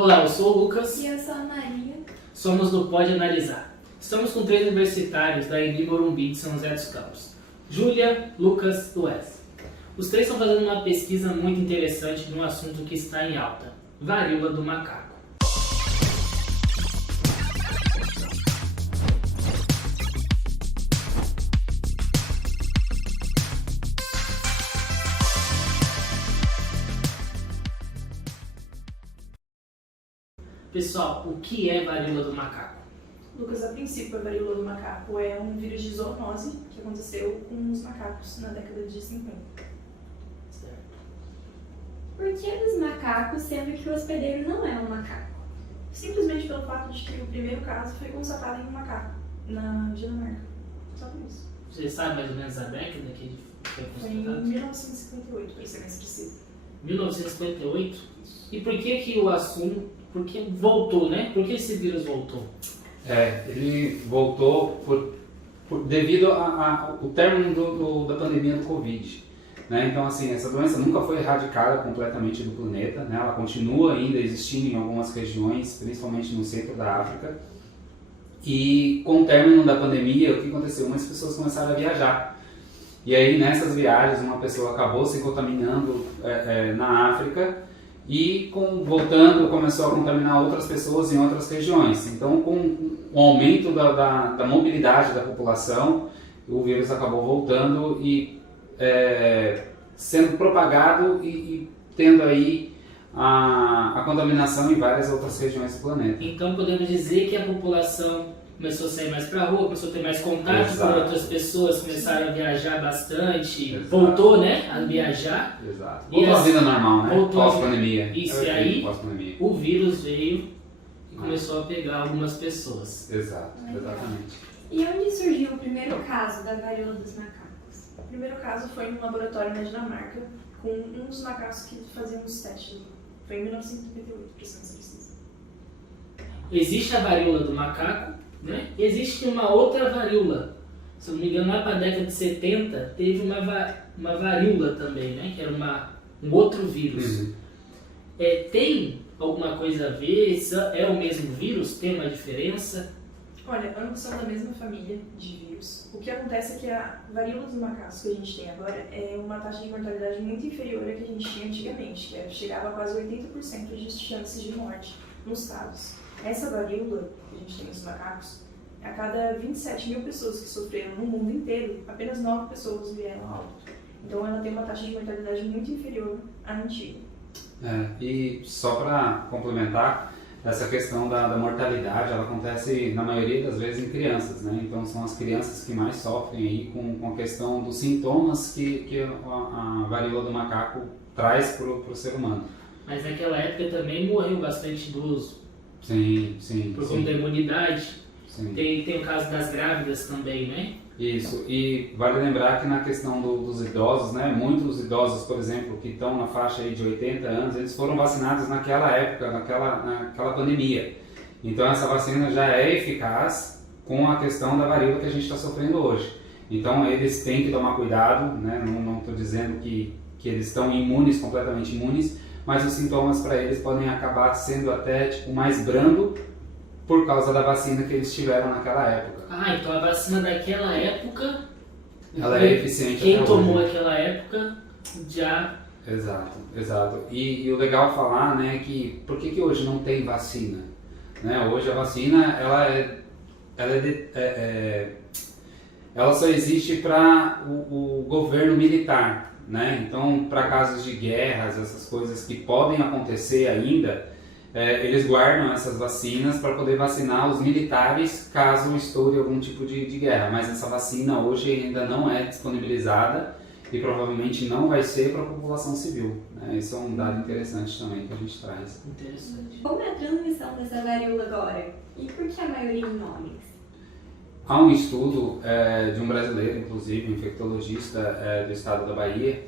Olá, eu sou o Lucas. E eu sou a Maria. Somos do Pode Analisar. Estamos com 3 universitários da ENI Morumbi de São José dos Campos. Júlia, Lucas e Wes. Os 3 estão fazendo uma pesquisa muito interessante de um assunto que está em alta: varíola do macaco. Pessoal, o que é varíola do macaco? Lucas, a princípio, a varíola do macaco é um vírus de zoonose que aconteceu com os macacos na década de 50. Certo. Por que dos macacos, sendo que o hospedeiro não é um macaco? Simplesmente pelo fato de que o primeiro caso foi constatado em um macaco, na Dinamarca. Só por isso. Você sabe mais ou menos a década que ele foi Foi em constatado? 1958, para ser mais preciso. 1958? E por que o assunto... Por que voltou, né? Por que esse vírus voltou? Ele voltou devido ao término da pandemia do Covid. Né? Então, assim, essa doença nunca foi erradicada completamente do planeta, né? Ela continua ainda existindo em algumas regiões, principalmente no centro da África. E com o término da pandemia, o que aconteceu? Umas pessoas começaram a viajar. E aí, nessas viagens, uma pessoa acabou se contaminando na África e, voltando, começou a contaminar outras pessoas em outras regiões. Então, com o aumento da mobilidade da população, o vírus acabou voltando e sendo propagado e tendo aí a contaminação em várias outras regiões do planeta. Então podemos dizer que a população começou a sair mais para a rua, começou a ter mais contato com outras pessoas, começaram a viajar bastante, Exato. Voltou, né, a viajar. Exato. E Voltou à vida normal, né? voltou Pós-pandemia. Isso, e aí Pós-pandemia. o vírus veio e começou a pegar algumas pessoas. Exato, exatamente. E onde surgiu o primeiro caso da varíola dos macacos? O primeiro caso foi num laboratório na Dinamarca, com um dos macacos que faziam os testes. Foi em 1958, para ser mais preciso. Existe a varíola do macaco, né? E existe uma outra varíola. Se eu não me engano, lá para a década de 70, teve uma varíola também, né? Que era um outro vírus. Uhum. Tem alguma coisa a ver? É o mesmo vírus? Tem uma diferença? Olha, ambos são da mesma família de vírus. O que acontece é que a varíola dos macacos que a gente tem agora é uma taxa de mortalidade muito inferior à que a gente tinha antigamente, que chegava a quase 80% de chances de morte nos casos. Essa varíola que a gente tem nos macacos, a cada 27 mil pessoas que sofreram no mundo inteiro, apenas 9 pessoas vieram a óbito. Então ela tem uma taxa de mortalidade muito inferior à antiga. E só para complementar, essa questão da mortalidade, ela acontece na maioria das vezes em crianças, né? Então são as crianças que mais sofrem aí com a questão dos sintomas que a varíola do macaco traz para o ser humano. Mas naquela época também morreu bastante idoso. Sim. Por conta da imunidade. Sim. Tem o caso das grávidas também, né? Isso, e vale lembrar que na questão dos idosos, né, muitos idosos, por exemplo, que estão na faixa aí de 80 anos, eles foram vacinados naquela época, naquela pandemia. Então essa vacina já é eficaz com a questão da varíola que a gente está sofrendo hoje. Então eles têm que tomar cuidado, né, não estou dizendo que eles estão imunes, completamente imunes, mas os sintomas para eles podem acabar sendo até mais brando por causa da vacina que eles tiveram naquela época. Então a vacina daquela época, ela é eficiente. Quem até tomou hoje. naquela época já... Exato. E o legal falar, né, que por que hoje não tem vacina? Né? Hoje a vacina, ela só existe para o governo militar, né? Então, para casos de guerras, essas coisas que podem acontecer ainda, eles guardam essas vacinas para poder vacinar os militares caso estoure algum tipo de guerra. Mas essa vacina hoje ainda não é disponibilizada e provavelmente não vai ser para a população civil. Né? Isso é um dado interessante também que a gente traz. Interessante. Como é a transmissão dessa varíola agora? E por que a maioria em homens? Há um estudo de um brasileiro, inclusive, um infectologista do estado da Bahia,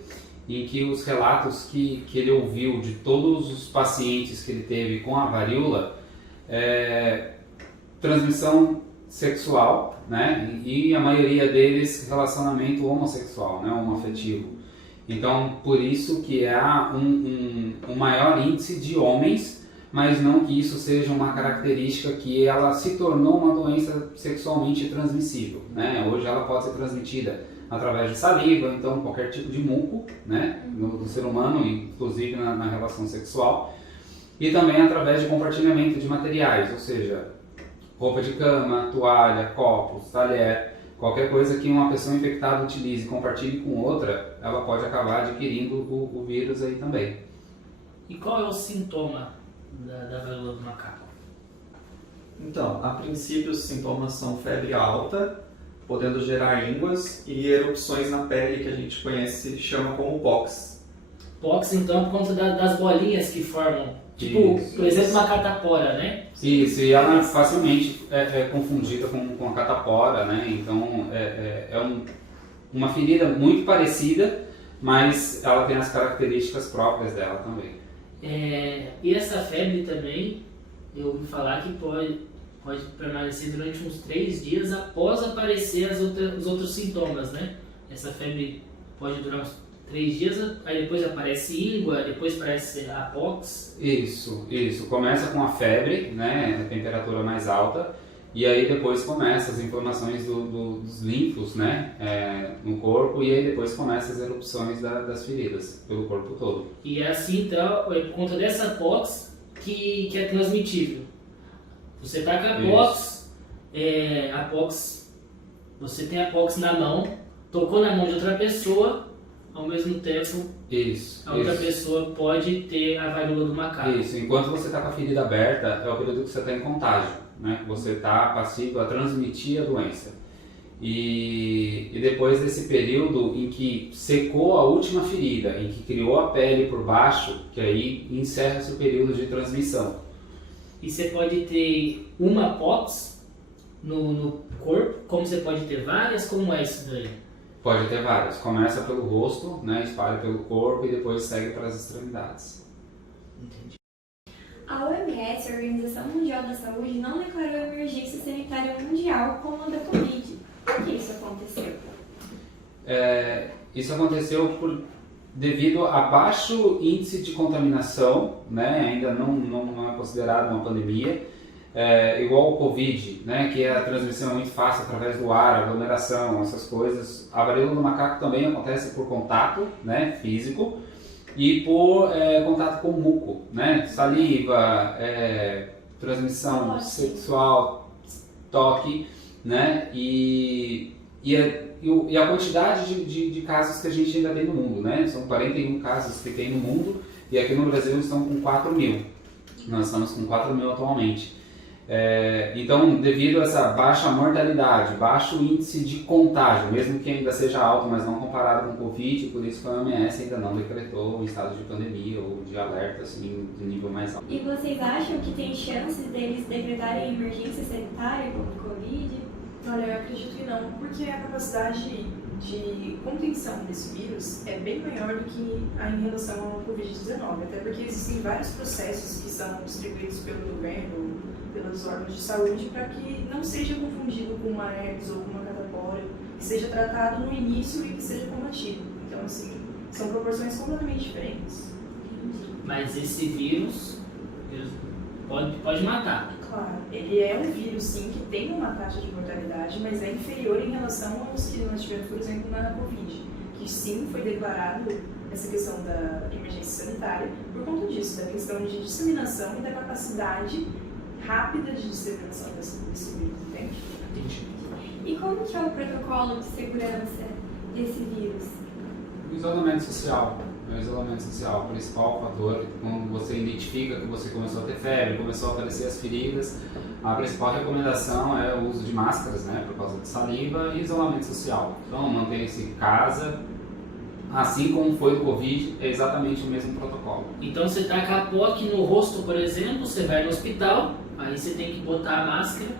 em que os relatos que ele ouviu de todos os pacientes que ele teve com a varíola, transmissão sexual, né? E a maioria deles relacionamento homossexual, né? Homoafetivo. Então, por isso que há um maior índice de homens mas não que isso seja uma característica que ela se tornou uma doença sexualmente transmissível, né? Hoje ela pode ser transmitida através de saliva, então qualquer tipo de muco, né, no ser humano, inclusive na relação sexual, e também através de compartilhamento de materiais, ou seja, roupa de cama, toalha, copos, talher, qualquer coisa que uma pessoa infectada utilize e compartilhe com outra, ela pode acabar adquirindo o vírus aí também. E qual é o sintoma da varíola do macaco? Então, a princípio os sintomas são febre alta, podendo gerar ínguas e erupções na pele que a gente conhece, chama como pox. Pox, então, por conta das bolinhas que formam, tipo, Isso, por exemplo, uma catapora, né? Isso, e ela facilmente é confundida com a catapora, né? Então uma ferida muito parecida, mas ela tem as características próprias dela também. E essa febre também, eu ouvi falar que pode permanecer durante uns 3 dias após aparecer os outros sintomas, né? Essa febre pode durar uns 3 dias, aí depois aparece íngua, depois aparece a pox. Isso. Começa com a febre, né? A temperatura mais alta, e aí depois começa as inflamações dos linfos, né? No corpo, e aí depois começa as erupções das feridas pelo corpo todo. E é assim, então, é por conta dessa pox que é transmitível. Você tá com a pox, você tem a pox na mão, tocou na mão de outra pessoa, ao mesmo tempo a outra pessoa pode ter a varíola do macaco. Isso, enquanto você está com a ferida aberta, é o período que você está em contágio, né? Você está passivo a transmitir a doença. E depois desse período em que secou a última ferida, em que criou a pele por baixo, que aí encerra-se o período de transmissão. E você pode ter uma pox no corpo, como você pode ter várias, como é isso daí? Pode ter várias. Começa pelo rosto, né, espalha pelo corpo e depois segue para as extremidades. Entendi. A OMS, a Organização Mundial da Saúde, não declarou emergência sanitária mundial como a da Covid. Por que isso aconteceu? Isso aconteceu devido a baixo índice de contaminação, né, ainda não é considerado uma pandemia, igual o Covid, né, que a transmissão é muito fácil através do ar, aglomeração, essas coisas. A varíola do macaco também acontece por contato, né, físico e por contato com muco, né, saliva, transmissão sexual, toque, né, e a quantidade de casos que a gente ainda tem no mundo, né? São 41 casos que tem no mundo e aqui no Brasil estão com 4.000. Nós estamos com 4.000 atualmente. Então, devido a essa baixa mortalidade, baixo índice de contágio, mesmo que ainda seja alto, mas não comparado com o Covid, por isso que a OMS ainda não decretou um estado de pandemia ou de alerta assim, de nível mais alto. E vocês acham que tem chance deles decretarem emergência sanitária como o Covid? Olha, eu acredito que não, porque a capacidade de contenção desse vírus é bem maior do que em relação ao Covid-19, até porque existem vários processos que são distribuídos pelo governo, pelos órgãos de saúde, para que não seja confundido com uma herpes ou com uma catapora, que seja tratado no início e que seja combatido. Então, assim, são proporções completamente diferentes. Mas esse vírus pode matar. Claro, ele é um vírus, sim, que tem uma taxa de mortalidade, mas é inferior em relação aos que nós tivemos, por exemplo, na Covid, que sim foi declarado essa questão da emergência sanitária por conta disso, da questão de disseminação e da capacidade rápida de disseminação desse vírus, entende? Entendi. E como que é o protocolo de segurança desse vírus? O isolamento social. O isolamento social, o principal fator, quando você identifica que você começou a ter febre, começou a aparecer as feridas, a principal recomendação é o uso de máscaras, né, por causa de saliva e isolamento social. Então, mantenha-se em casa, assim como foi do Covid, é exatamente o mesmo protocolo. Então você tá com a POC no rosto, por exemplo, você vai no hospital, aí você tem que botar a máscara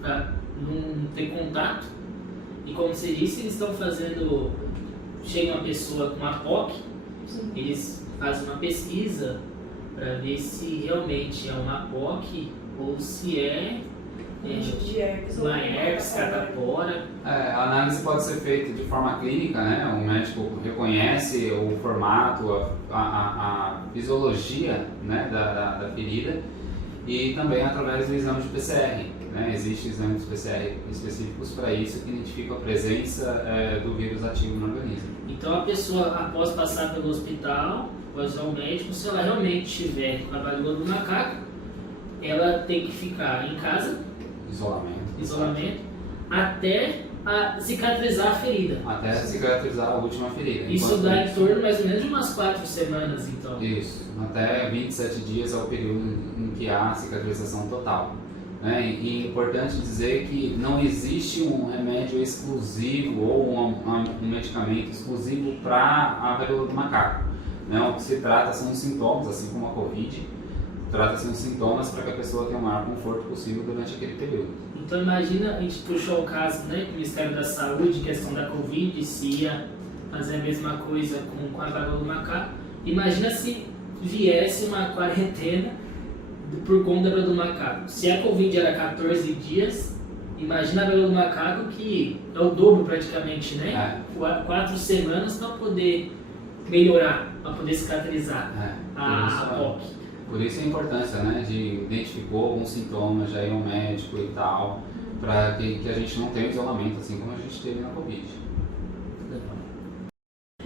para não ter contato. E como você disse, eles estão fazendo, chega uma pessoa com a POC, eles fazem uma pesquisa para ver se realmente é uma POC ou se é uma herpes, catapora. A análise pode ser feita de forma clínica, né? O médico reconhece o formato, a fisiologia, né, da ferida e também através do exame de PCR. Né? Existem exames de PCR específicos para isso que identificam a presença do vírus ativo no organismo. Então a pessoa, após passar pelo hospital, após ir ao médico, se ela realmente estiver com a varíola do macaco, ela tem que ficar em casa, isolamento, até cicatrizar a ferida. Até cicatrizar a última ferida. Isso dá em torno mais ou menos de umas 4 semanas, então. Isso, até 27 dias é o período em que há cicatrização total. Né? E é importante dizer que não existe um remédio exclusivo ou um medicamento exclusivo para a varíola do macaco. Né? O que se trata são os sintomas, assim como a Covid, trata-se de sintomas para que a pessoa tenha o maior conforto possível durante aquele período. Então imagina, a gente puxou o caso, né, do Ministério da Saúde, questão da Covid, se ia fazer a mesma coisa com a varíola do macaco. Imagina se viesse uma quarentena por conta da varíola do macaco. Se a Covid era 14 dias, imagina a varíola do macaco, que é o dobro praticamente, né? 4 semanas para poder melhorar, para poder cicatrizar a POC. Por isso a importância, né, de identificou alguns sintomas, já ir ao médico e tal, para que a gente não tenha isolamento, assim como a gente teve na Covid.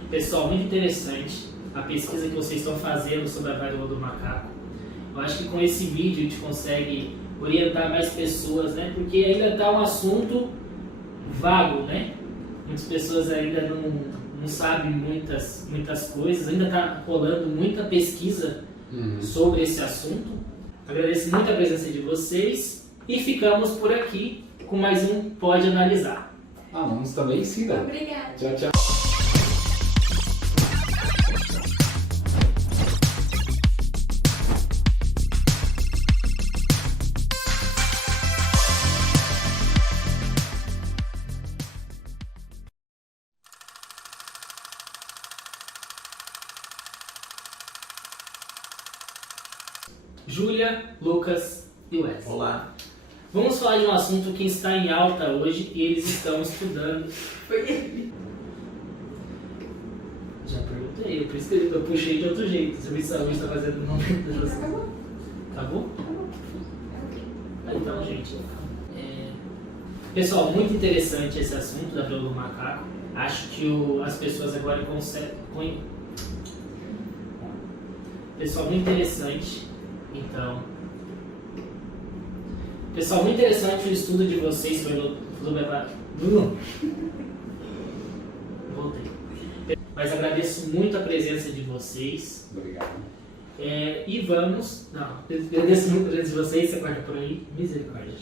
Pessoal, muito interessante a pesquisa que vocês estão fazendo sobre a varíola do macaco. Eu acho que com esse vídeo a gente consegue orientar mais pessoas, né, porque ainda está um assunto vago, né? Muitas pessoas ainda não sabem muitas coisas, ainda está rolando muita pesquisa sobre esse assunto. Agradeço muito a presença de vocês e ficamos por aqui com mais um Pode Analisar. Alunos também sigam. Obrigada. Tchau, tchau. Júlia, Lucas e Wes. Olá. Vamos falar de um assunto que está em alta hoje e eles estão estudando. Foi ele. Já perguntei, por isso que eu puxei de outro jeito. O serviço de saúde está fazendo o nome do assunto. Acabou? Então, gente, pessoal, muito interessante esse assunto da varíola do macaco. Acho que as pessoas agora conseguem. Pessoal, muito interessante. Então, pessoal, muito interessante o estudo de vocês sobre Voltei. Mas agradeço muito a presença de vocês. Obrigado. E vamos. Não, agradeço muito a presença de vocês. Você corta por aí. Misericórdia.